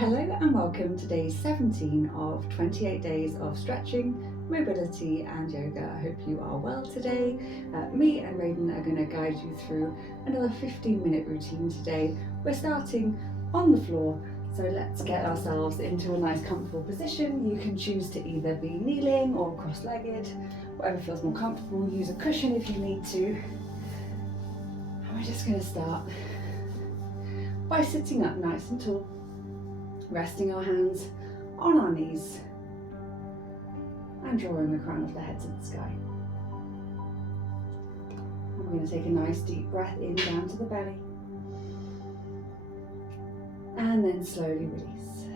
Hello and welcome to day 17 of 28 days of stretching, mobility and yoga. I hope you are well today. Me and Raiden are going to guide you through another 15-minute routine today. We're starting on the floor, so let's get ourselves into a nice comfortable position. You can choose to either be kneeling or cross-legged, whatever feels more comfortable. Use a cushion if you need to. And we're just going to start by sitting up nice and tall, resting our hands on our knees and drawing the crown of the head to the sky. And we're going to take a nice deep breath in down to the belly and then slowly release.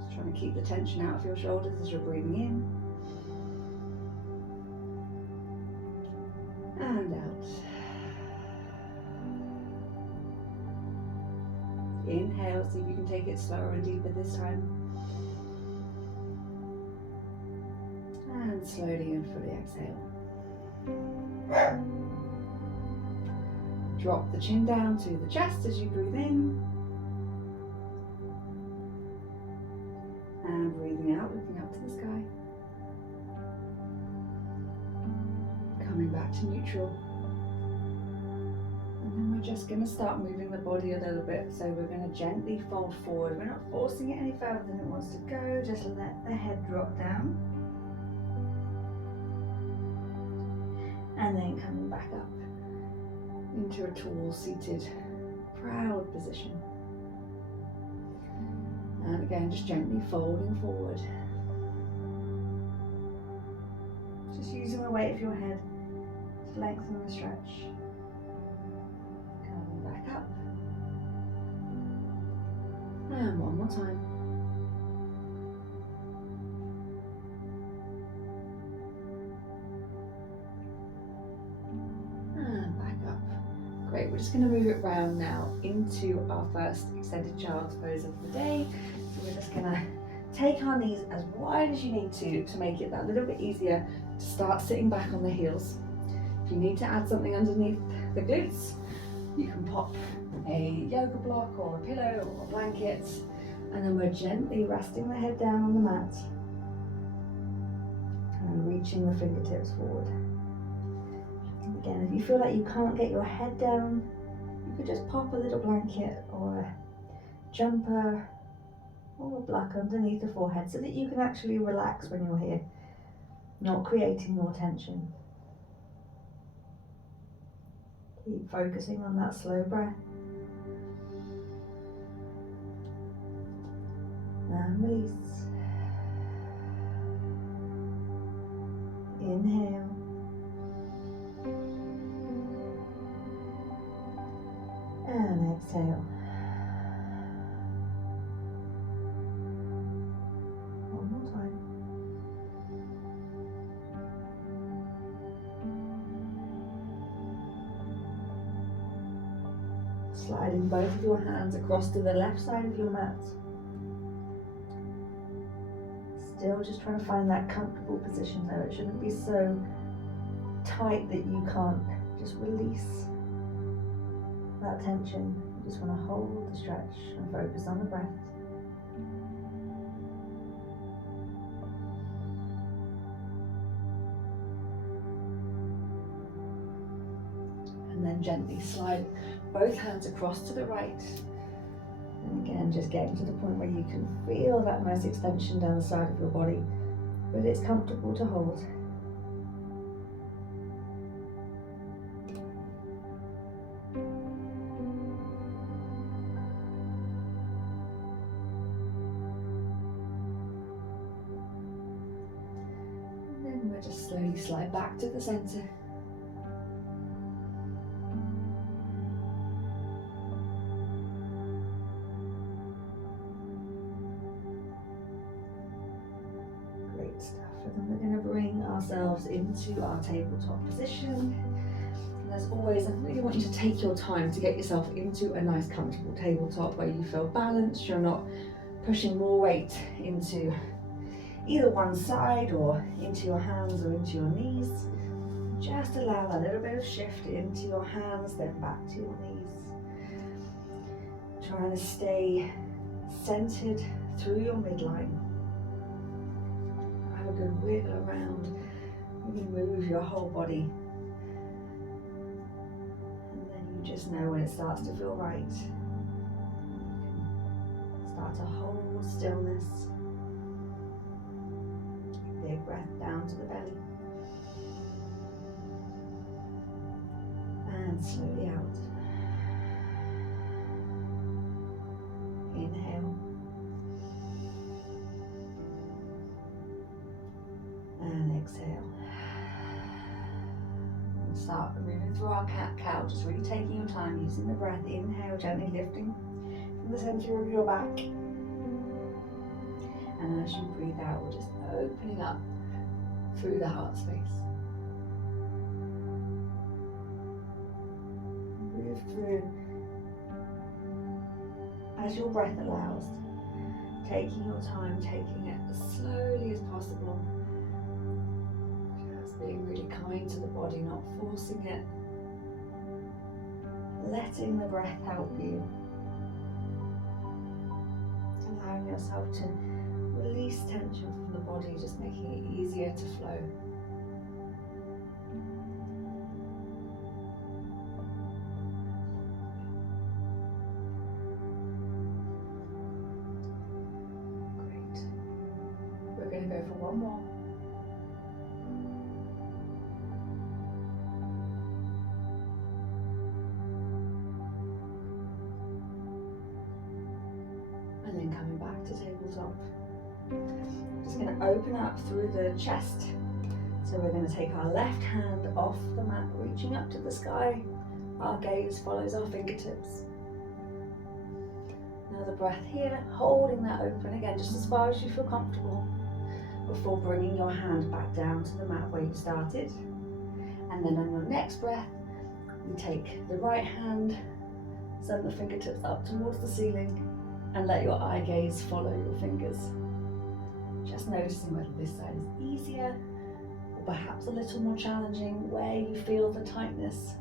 Just trying to keep the tension out of your shoulders as you're breathing in and out. Inhale, see if you can take it slower and deeper this time. And slowly and fully exhale. Drop the chin down to the chest as you breathe in. And breathing out, looking up to the sky. Coming back to neutral. And then we're just going to start moving the body a little bit. So we're going to gently fold forward. We're not forcing it any further than it wants to go. Just let the head drop down. And then coming back up into a tall, seated, proud position. And again, just gently folding forward. Just using the weight of your head to lengthen the stretch. Back up. And one more time. And back up. Great, we're just going to move it round now into our first extended child's pose of the day. So we're just going to take our knees as wide as you need to make it that little bit easier to start sitting back on the heels. If you need to add something underneath the glutes, you can pop a yoga block or a pillow or a blanket, and then we're gently resting the head down on the mat and reaching the fingertips forward. Again, if you feel like you can't get your head down, you could just pop a little blanket or a jumper or a block underneath the forehead so that you can actually relax when you're here, not creating more tension. Keep focusing on that slow breath. And release. Inhale. And exhale. One more time. Sliding both of your hands across to the left side of your mat. Still just trying to find that comfortable position though. It shouldn't be so tight that you can't just release that tension. You just want to hold the stretch and focus on the breath. And then gently slide both hands across to the right. And again, just getting to the point where you can feel that nice extension down the side of your body, but it's comfortable to hold. And then we'll just slowly slide back to the center. And then we're going to bring ourselves into our tabletop position. And as always, I really want you to take your time to get yourself into a nice comfortable tabletop where you feel balanced. You're not pushing more weight into either one side or into your hands or into your knees. Just allow a little bit of shift into your hands, then back to your knees. Trying to stay centered through your midline. Have a good wiggle around. You move your whole body. And then you just know when it starts to feel right. You can start to hold stillness. Big breath down to the belly. And slowly out. Inhale. And exhale. And start moving through our cat-cow, just really taking your time, using the breath. Inhale, gently lifting from the center of your back. And as you breathe out, we're just opening up through the heart space. Move through as your breath allows, taking your time, taking it as slowly as possible. Just being really kind to the body, not forcing it. Letting the breath help you. Allowing yourself to release tension from the body, just making it easier to flow. Great. We're going to go for one more. And then coming back to tabletop. Just going to open up through the chest. So we're going to take our left hand off the mat, reaching up to the sky. Our gaze follows our fingertips. Another breath here, holding that open again, just as far as you feel comfortable, before bringing your hand back down to the mat where you started. And then on your next breath, you take the right hand, send the fingertips up towards the ceiling, and let your eye gaze follow your fingers. Just noticing whether this side is easier or perhaps a little more challenging, where you feel the tightness.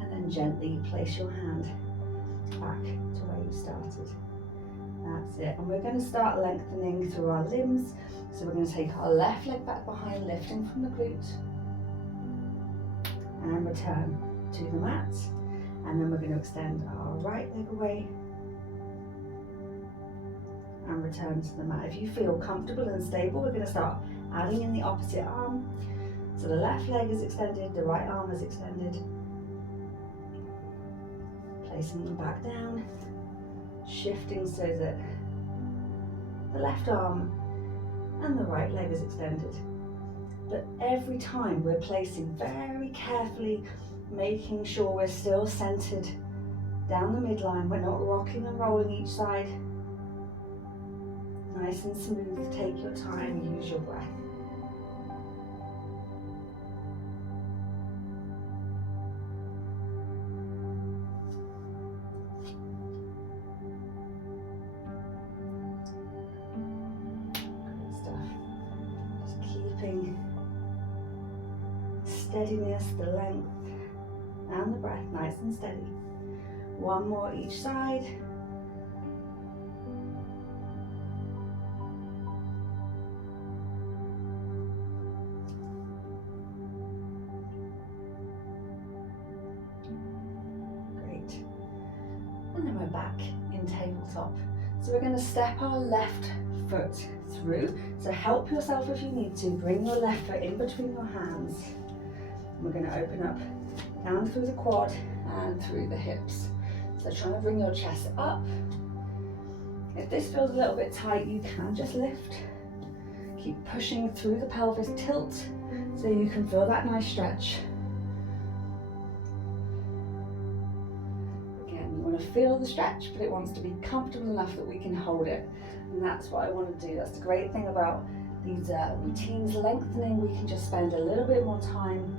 And then gently place your hand back to where you started. That's it. And we're going to start lengthening through our limbs. So we're going to take our left leg back behind, lifting from the glute, and return to the mat. And then we're going to extend our right leg away and return to the mat. If you feel comfortable and stable, we're going to start adding in the opposite arm. So the left leg is extended, the right arm is extended. Placing them back down, shifting so that the left arm and the right leg is extended. But every time we're placing very carefully, making sure we're still centered down the midline. We're not rocking and rolling each side. Nice and smooth, take your time, use your breath. Good stuff. Just keeping steadiness, the length, and the breath nice and steady. One more each side. And then we're back in tabletop. So we're going to step our left foot through. So help yourself if you need to. Bring your left foot in between your hands. And we're going to open up down through the quad and through the hips. So try to bring your chest up. If this feels a little bit tight, you can just lift. Keep pushing through the pelvis, tilt so you can feel that nice stretch. To feel the stretch, but it wants to be comfortable enough that we can hold it, and that's what I want to do. That's the great thing about these routines lengthening. We can just spend a little bit more time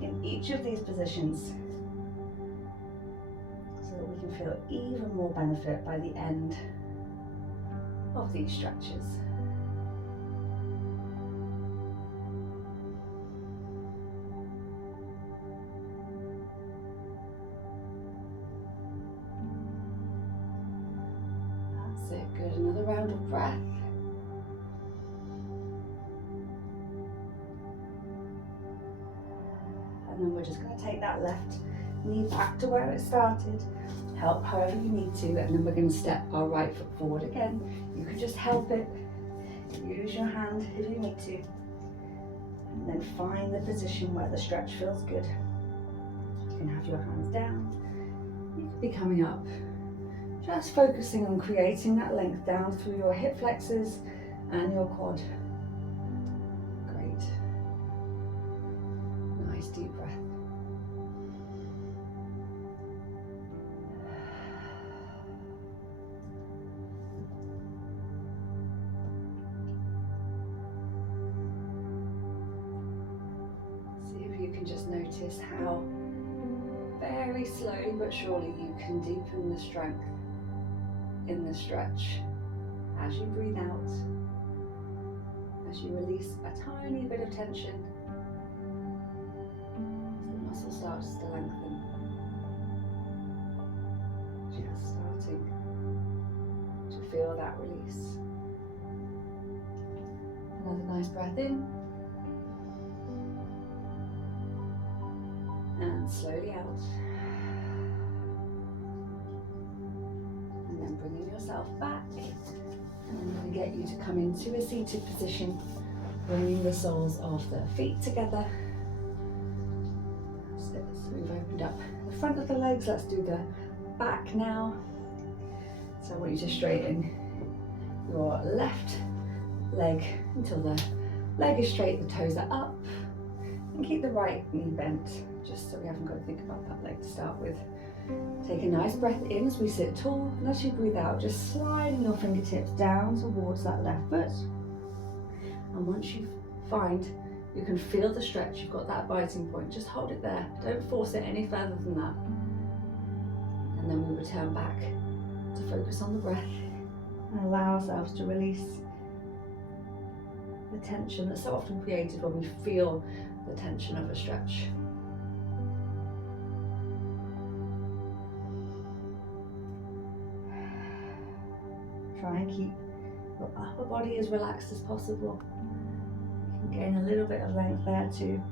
in each of these positions so that we can feel even more benefit by the end of these stretches. That's it, good. Another round of breath. And then we're just going to take that left knee back to where it started. Help however you need to, and then we're going to step our right foot forward again. You can just help it. Use your hand if you need to. And then find the position where the stretch feels good. You can have your hands down. You could be coming up. Just focusing on creating that length down through your hip flexors and your quad. Great. Nice deep breath. See if you can just notice how very slowly but surely you can deepen the strength in the stretch as you breathe out, as you release a tiny bit of tension, as the muscle starts to lengthen, just starting to feel that release. Another nice breath in, and slowly out. Bringing yourself back, and I'm going to get you to come into a seated position, bringing the soles of the feet together. That's it. So we've opened up the front of the legs. Let's do the back now. So I want you to straighten your left leg until the leg is straight, the toes are up, and keep the right knee bent, just so we haven't got to think about that leg to start with. Take a nice breath in as we sit tall, and as you breathe out, just sliding your fingertips down towards that left foot. And once you find you can feel the stretch, you've got that biting point, just hold it there. Don't force it any further than that. And then we return back to focus on the breath and allow ourselves to release the tension that's so often created when we feel the tension of a stretch. Try and keep your upper body as relaxed as possible. You can gain a little bit of length there too.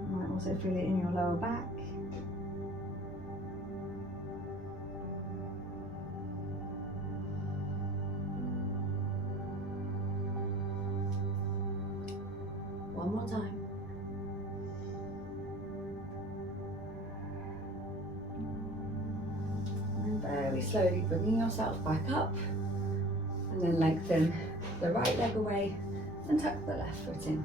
You might also feel it in your lower back. One more time. Very slowly bringing yourself back up, and then lengthen the right leg away and tuck the left foot in.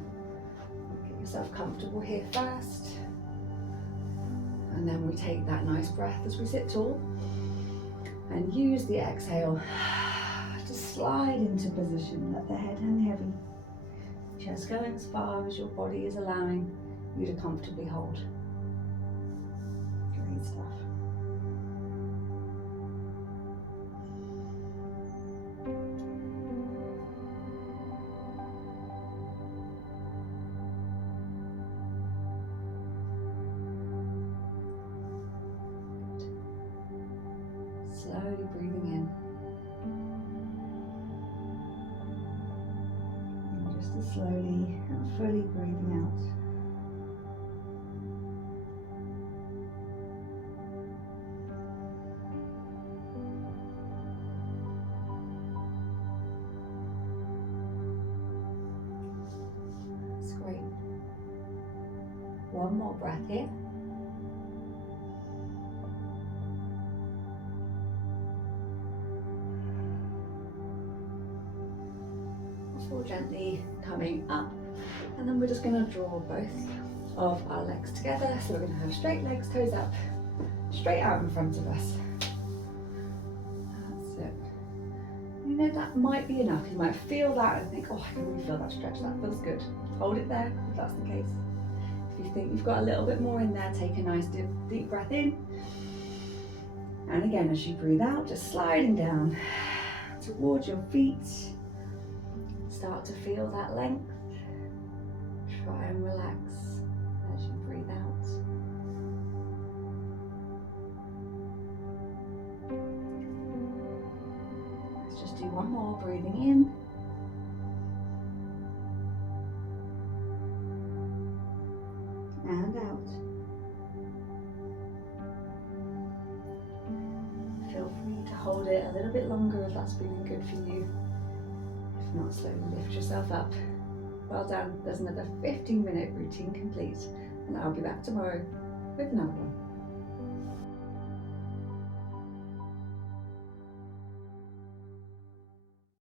Get yourself comfortable here first, and then we take that nice breath as we sit tall and use the exhale to slide into position. Let the head hang heavy, just going as far as your body is allowing you to comfortably hold. Great stuff. Slowly breathing in, and just as slowly and fully breathing out. That's great. One more breath here. Gently coming up, and then we're just going to draw both of our legs together. So we're going to have straight legs, toes up, straight out in front of us. That's it. You know, that might be enough. You might feel that and think, oh, I can really feel that stretch, that feels good. Hold it there if that's the case. If you think you've got a little bit more in there, take a nice deep breath in, and again as you breathe out, just sliding down towards your feet. Start to feel that length. Try and relax as you breathe out. Let's just do one more, breathing in. And out. Feel free to hold it a little bit longer if that's feeling good for you. If not, slowly lift yourself up. Well done. There's another 15-minute routine complete, and I'll be back tomorrow with another one.